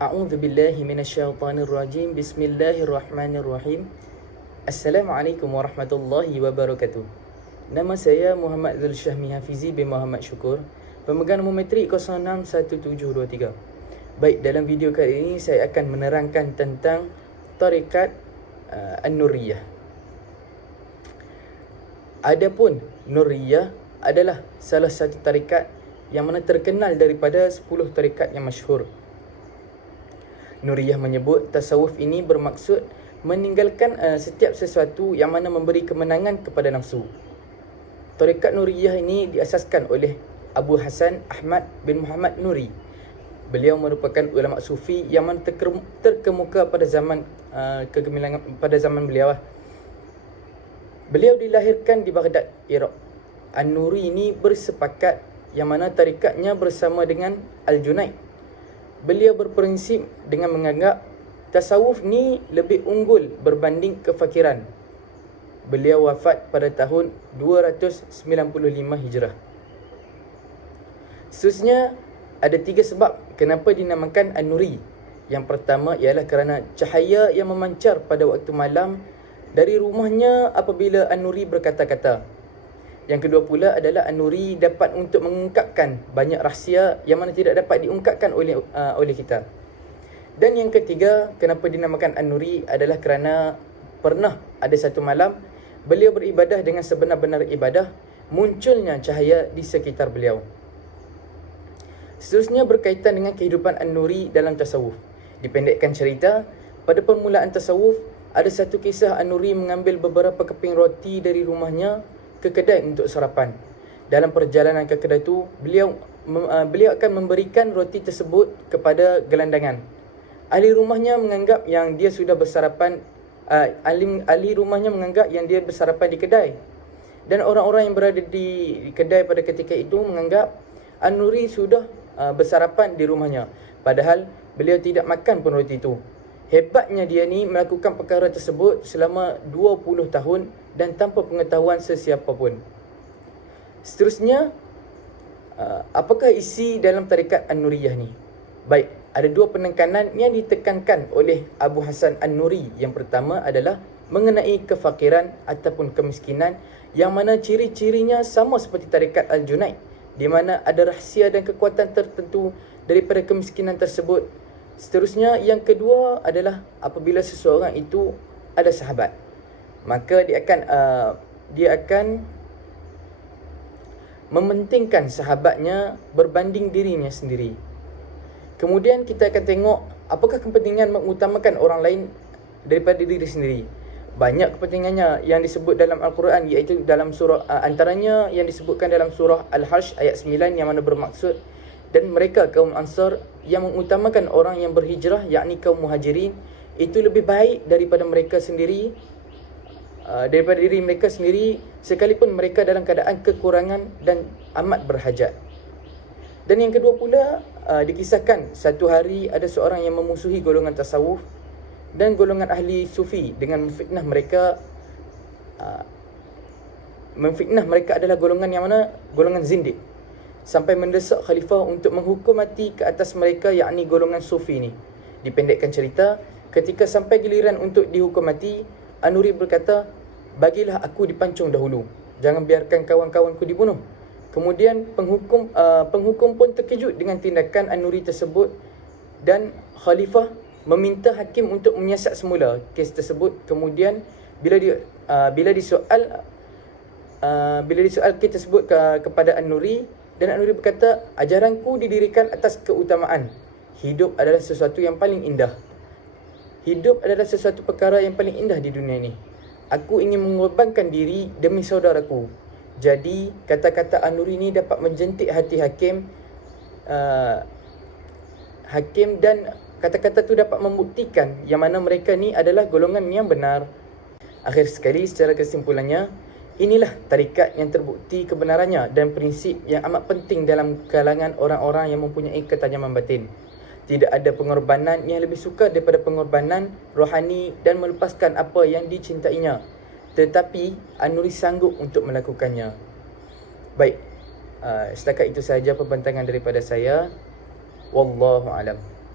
A'udzubillahi minasyaitonirrajim. Bismillahirrahmanirrahim. Assalamualaikum warahmatullahi wabarakatuh. Nama saya Muhammad Zulsyahmi Hafizi bin Muhammad Syukur, pemegang nombor metrik 061723. Baik, dalam video kali ini saya akan menerangkan tentang tarekat An-Nuriyah. Adapun Nuriyah adalah salah satu tarekat yang mana terkenal daripada 10 tarekat yang masyhur. Nuriyah menyebut tasawuf ini bermaksud meninggalkan setiap sesuatu yang mana memberi kemenangan kepada nafsu. Tarekat Nuriyah ini diasaskan oleh Abu Hasan Ahmad bin Muhammad Nuri. Beliau merupakan ulama sufi yang mana terkemuka pada zaman kegemilangan pada zaman beliau. Beliau dilahirkan di Baghdad, Iraq. An-Nuri ini bersepakat yang mana tarikatnya bersama dengan Al-Junaid. Beliau berprinsip dengan menganggap tasawuf ni lebih unggul berbanding kefakiran. Beliau wafat pada tahun 295 Hijrah. Seterusnya, ada 3 sebab kenapa dinamakan An-Nuri. Yang pertama ialah kerana cahaya yang memancar pada waktu malam dari rumahnya apabila An-Nuri berkata-kata. Yang kedua pula adalah An-Nuri dapat untuk mengungkapkan banyak rahsia yang mana tidak dapat diungkapkan oleh kita. Dan yang ketiga, kenapa dinamakan An-Nuri adalah kerana pernah ada satu malam beliau beribadah dengan sebenar-benar ibadah, munculnya cahaya di sekitar beliau. Seterusnya berkaitan dengan kehidupan An-Nuri dalam tasawuf. Dipendekkan cerita, pada permulaan tasawuf ada satu kisah An-Nuri mengambil beberapa keping roti dari rumahnya ke kedai untuk sarapan. Dalam perjalanan ke kedai itu, beliau akan memberikan roti tersebut kepada gelandangan. Ahli rumahnya menganggap yang dia sudah bersarapan. Ahli rumahnya menganggap yang dia bersarapan di kedai. Dan orang-orang yang berada di kedai pada ketika itu menganggap An-Nuri sudah bersarapan di rumahnya. Padahal beliau tidak makan pun roti itu. Hebatnya dia ni melakukan perkara tersebut selama 20 tahun dan tanpa pengetahuan sesiapa pun. Seterusnya, apakah isi dalam tarekat An-Nuriyah ni? Baik, ada 2 penekanan yang ditekankan oleh Abu Hasan An-Nuri. Yang pertama adalah mengenai kefakiran ataupun kemiskinan, yang mana ciri-cirinya sama seperti tarekat Al-Junaid, di mana ada rahsia dan kekuatan tertentu daripada kemiskinan tersebut. Seterusnya, yang kedua adalah apabila seseorang itu ada sahabat, maka dia akan mementingkan sahabatnya berbanding dirinya sendiri. Kemudian kita akan tengok apakah kepentingan mengutamakan orang lain daripada diri sendiri. Banyak kepentingannya yang disebut dalam Al-Quran, iaitu dalam surah antaranya yang disebutkan dalam surah Al-Hajj ayat 9, yang mana bermaksud dan mereka kaum Ansar yang mengutamakan orang yang berhijrah, yakni kaum Muhajirin, itu lebih baik daripada mereka sendiri, daripada diri mereka sendiri, sekalipun mereka dalam keadaan kekurangan dan amat berhajat. Dan yang kedua pula, dikisahkan satu hari ada seorang yang memusuhi golongan tasawuf dan golongan ahli sufi dengan memfitnah mereka. Memfitnah mereka adalah golongan yang mana? Golongan zindik. Sampai mendesak khalifah untuk menghukum mati ke atas mereka, yakni golongan sufi ni. Dipendekkan cerita, ketika sampai giliran untuk dihukum mati, An-Nuri berkata, bagilah aku dipancung dahulu, jangan biarkan kawan-kawanku dibunuh. Kemudian penghukum pun terkejut dengan tindakan An-Nuri tersebut, dan khalifah meminta hakim untuk menyiasat semula kes tersebut. Kemudian bila disoal kes tersebut kepada An-Nuri, dan An-Nuri berkata, ajaranku didirikan atas keutamaan. Hidup adalah sesuatu yang paling indah. Hidup adalah sesuatu perkara yang paling indah di dunia ini. Aku ingin mengorbankan diri demi saudaraku. Jadi, kata-kata An-Nuri ini dapat menjentik hati hakim. Dan kata-kata itu dapat membuktikan yang mana mereka ni adalah golongan yang benar. Akhir sekali, secara kesimpulannya, inilah tarikat yang terbukti kebenarannya dan prinsip yang amat penting dalam kalangan orang-orang yang mempunyai ketajaman batin. Tidak ada pengorbanan yang lebih sukar daripada pengorbanan rohani dan melepaskan apa yang dicintainya. Tetapi An-Nuri sanggup untuk melakukannya. Baik, setakat itu sahaja pembentangan daripada saya. Wallahu alam.